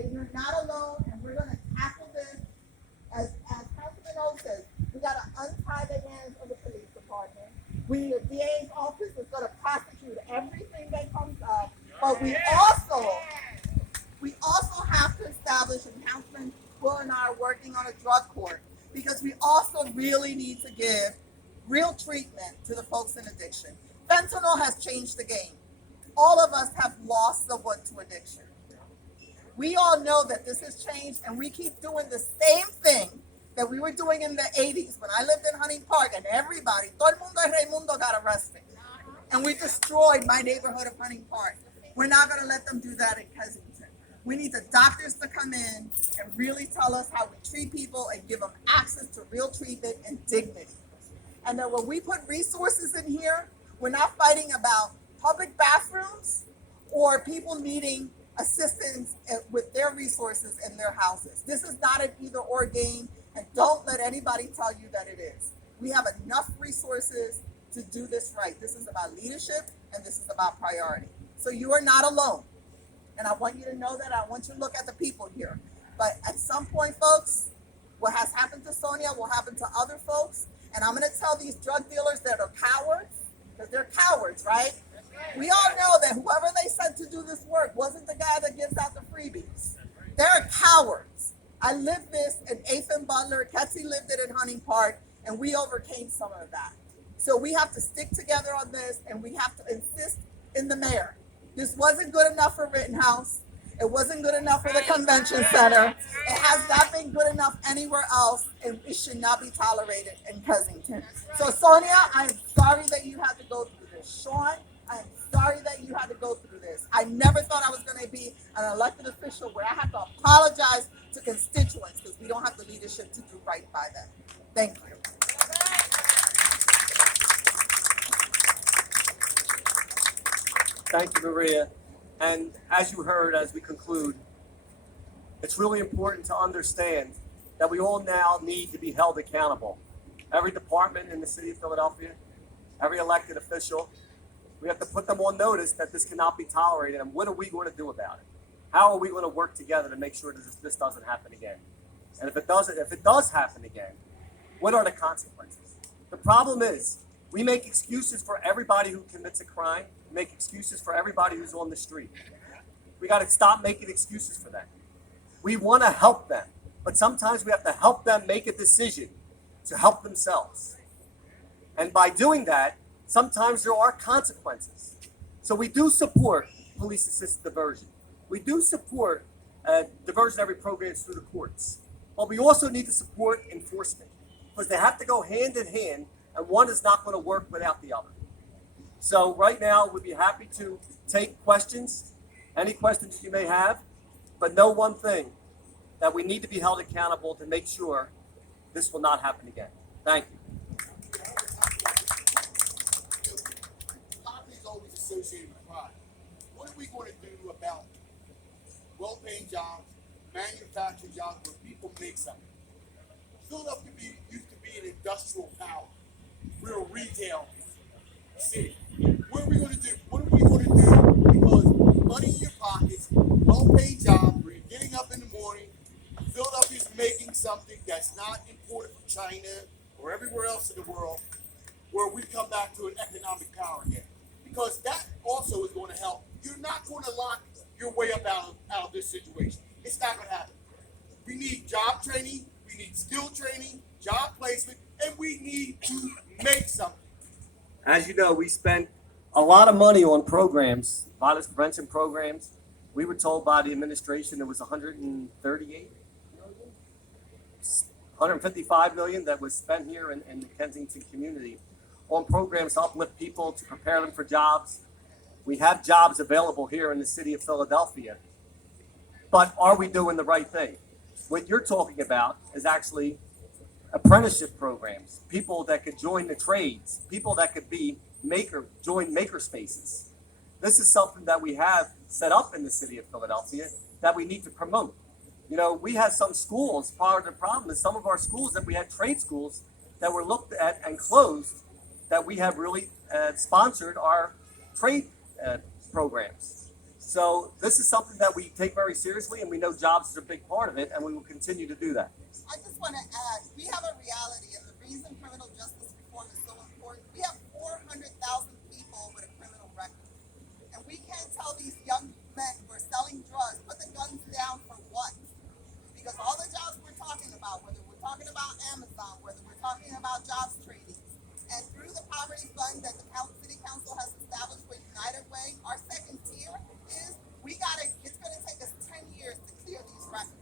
that you're not alone, and we're going to tackle this. As Councilman O says, we got to untie the hands of the police department. The DA's office is going to prosecute everything that comes up, but we also have to establish, and Councilman Will and I are working on a drug court, because we also really need to give real treatment to the folks in addiction. Fentanyl has changed the game. All of us have lost someone to addiction. We all know that this has changed, and we keep doing the same thing that we were doing in the 80s when I lived in Hunting Park, and everybody, todo el mundo de Raimundo got arrested. And we destroyed my neighborhood of Hunting Park. We're not going to let them do that in Kensington. We need the doctors to come in and really tell us how we treat people and give them access to real treatment and dignity. And then when we put resources in here, we're not fighting about public bathrooms or people needing assistance with their resources in their houses. This is not an either or game, and don't let anybody tell you that it is. We have enough resources to do this right. This is about leadership, and this is about priority. So you are not alone. And I want you to know that. I want you to look at the people here. But at some point, folks, what has happened to Sonia will happen to other folks. And I'm going to tell these drug dealers that are cowards, because they're cowards, right? We all know that whoever they sent to do this work wasn't the guy that gives out the freebies. They're cowards. I lived this in 8th and Butler. Ketsi lived it in Hunting Park, and we overcame some of that. So we have to stick together on this, and we have to insist in the mayor. This wasn't good enough for Rittenhouse. It wasn't good enough for the convention center. It has not been good enough anywhere else, and it should not be tolerated in Kensington. So Sonia, I'm sorry that you had to go through this. Sean, I'm sorry that you had to go through this. I never thought I was going to be an elected official where I have to apologize to constituents because we don't have the leadership to do right by them. Thank you. Thank you, Maria. And as you heard, as we conclude, it's really important to understand that we all now need to be held accountable. Every department in the city of Philadelphia, every elected official, we have to put them on notice that this cannot be tolerated. And what are we going to do about it? How are we going to work together to make sure that this doesn't happen again? And if it does happen again, what are the consequences? The problem is we make excuses for everybody who commits a crime. We make excuses for everybody who's on the street. We got to stop making excuses for them. We want to help them, but sometimes we have to help them make a decision to help themselves. And by doing that, sometimes there are consequences. So we do support police-assisted diversion. We do support diversionary programs through the courts. But we also need to support enforcement because they have to go hand in hand, and one is not going to work without the other. So right now, we'd be happy to take questions, any questions you may have, but know one thing, that we need to be held accountable to make sure this will not happen again. Thank you. Poverty is always associated with crime. What are we going to do about well-paying jobs, manufacturing jobs where people make something? Philadelphia used to be an industrial power. We're a retail city. What are we going to do? What are we going to do? Because money in your pockets, well-paid jobs, where you're getting up in the morning, Philadelphia's making something that's not imported from China or everywhere else in the world, where we come back to an economic power again. Because that also is going to help. You're not going to lock your way up out of this situation. It's not going to happen. We need job training, we need skill training, job placement, and we need to make something. As you know, we spent a lot of money on programs, violence prevention programs. We were told by the administration there was 138 million, 155 million that was spent here in the Kensington community on programs to uplift people, to prepare them for jobs. We have jobs available here in the city of Philadelphia, but are we doing the right thing? What you're talking about is actually apprenticeship programs, people that could join the trades, people that could be join maker spaces. This is something that we have set up in the city of Philadelphia that we need to promote. You know, we have some schools, part of the problem is some of our schools that we had trade schools that were looked at and closed, that we have really sponsored our trade programs. So this is something that we take very seriously, and we know jobs is a big part of it, and we will continue to do that. I just want to add, we have a reality, and the reason criminal justice reform is so important, we have 400,000 people with a criminal record. And we can't tell these young men who are selling drugs, put the guns down for what? Because all the jobs we're talking about, whether we're talking about Amazon, whether we're talking about jobs training, and through the poverty fund that the city council has established with United Way, our second tier is it's going to take us 10 years to clear these records.